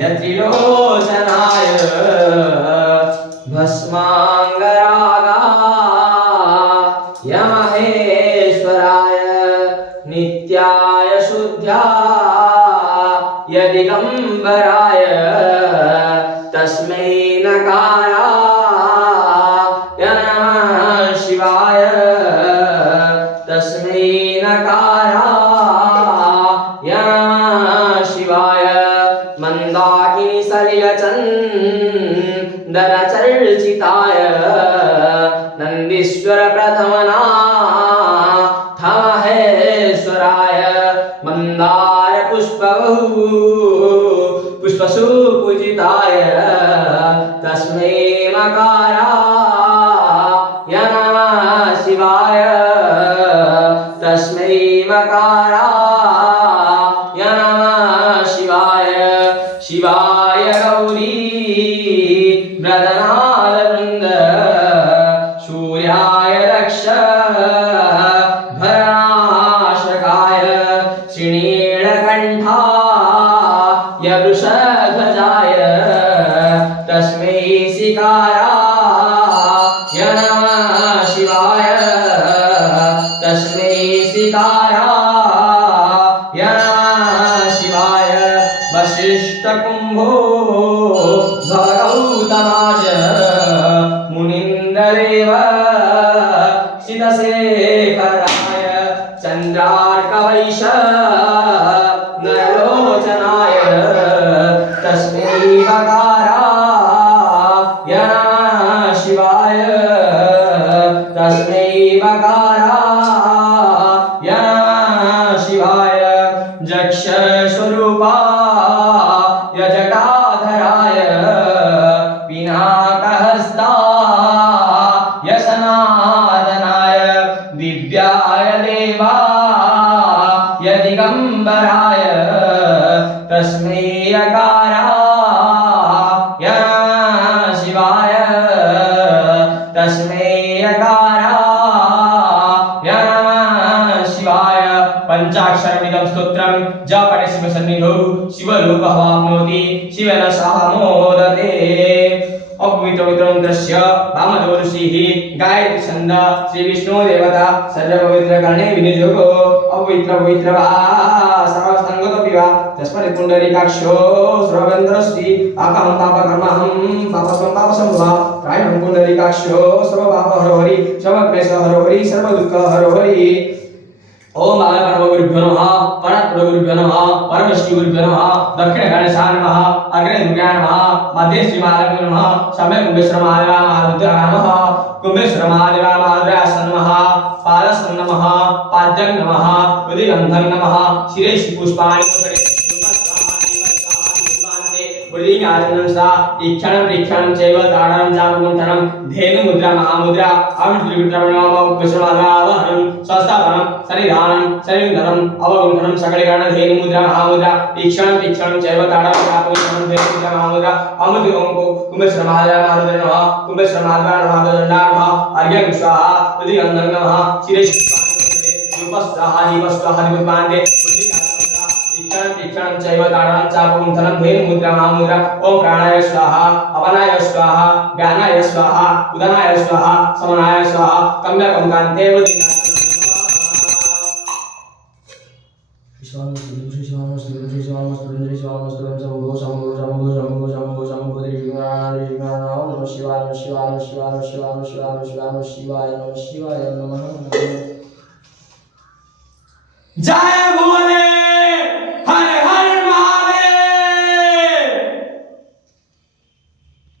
यत्रिलोचनाय भस्मांगरागाय महेश्वराय नित्याय शुद्ध्याय दिगंबराय तस्मै नकाराय नमः शिवाय तस्मै नकाराय नमः शिवाय मंदाकिनी सलिलचन्दनचर्चिताय नंदीश्वर प्रथमनाथ महेश्वराय मंदार पुष्पसुपूजिताय तस्मै मकाराय नमः शिवाय तस्मै मकाराय नमः शिवाय शिवाय गौरी व्रतनालवृन्द सूर्याय दक्ष भरनाशकाय श्रीनीलकण्ठाय वृषध्वजाय तस्मै सिकाराय नमः शिवाय तस्मै सिकाराय नमः शिवाय वसिष्ठकुम्भो भवगौतमाच मुनीन्द्रदेव सितशेखराय चन्द्रार्कवैश नरलोचनाय तस्मै वकाराय नमः शिवाय तस्मै वकाराय नमः शिवाय जक्ष स्वरूपाय जटाधराय पिनाकहस्ताय सनातनाय दिव्याय देवाय दिगंबराय तस्मै यकाराय नमः शिवाय तस्मै यकाराय नमः शिवाय पंचाक्षरमिदं स्तोत्रं जपने शिवसन्निधौ शिवलोकवाप्नोति शिवेन सह मोदते। अपवित्रमित्रमन्त्रस्य वामदेव ऋषिः गायत्री छन्द श्री विष्णु देवता सर्वपवित्रकरणे विनियोगो अपवित्रपवित्रवा सर्वसंगतोऽपि तस्मात् पुण्डरीकाक्षो सर्वेन्द्रश्री पापहं पापकर्महं पापस्वं पापसम्भवा प्रायणं पुण्डरीकाक्षो सर्वपापहरो हरि सर्वक्लेशहरो हरि सर्वदुःखहरो हरि। ओम परमगुरुभ्यो नमः परमगुरुभ्यो नमः परमशिवगुरुभ्यो नमः दक्षिण गणेशाय नमः अग्रे दुर्गाय नमः मध्य श्रीमाधवाय नमः समय कुंभेश्वर महादेवाय नमः कुंभेश्वर महादेवाय नमः पादस्तं नमः पाद्यं नमः उदिगन्धं नमः शिरेश पुष्पाणि इक्षणं प्रीक्षणं चैव ताडनं चापकुण्ठनं धेनु मुद्रा महामुद्रा अविद्रुद्रमणोमकुशमादावहनं स्वस्थापनं शरीरानं शरीरधरं अवगुण्ठनं सकलगण धेनु मुद्रा महामुद्रा इक्षणं प्रीक्षणं चैव ताडनं चापकुण्ठनं धेनु मुद्रा महामुद्रा अमृतोंको कुंभेश्वर महादेवाय नमः कुंभेश्वर महादेवाय नमः दण्डाय नमः अर्घ्यं स्वाहा उदिगन्धं नमः शिरेश स्वाहा जीवस्वाहा दिवपान्ते इक्षणं चैव ताडनं चापकुण्ठनं धेनु मुद्रा महामुद्रा ओम प्राणाय स्वाहा अपनाय स्वाहा ज्ञानाय स्वाहा उदनाय स्वाहा समनाय स्वाहा कम्यकं कान्ते जय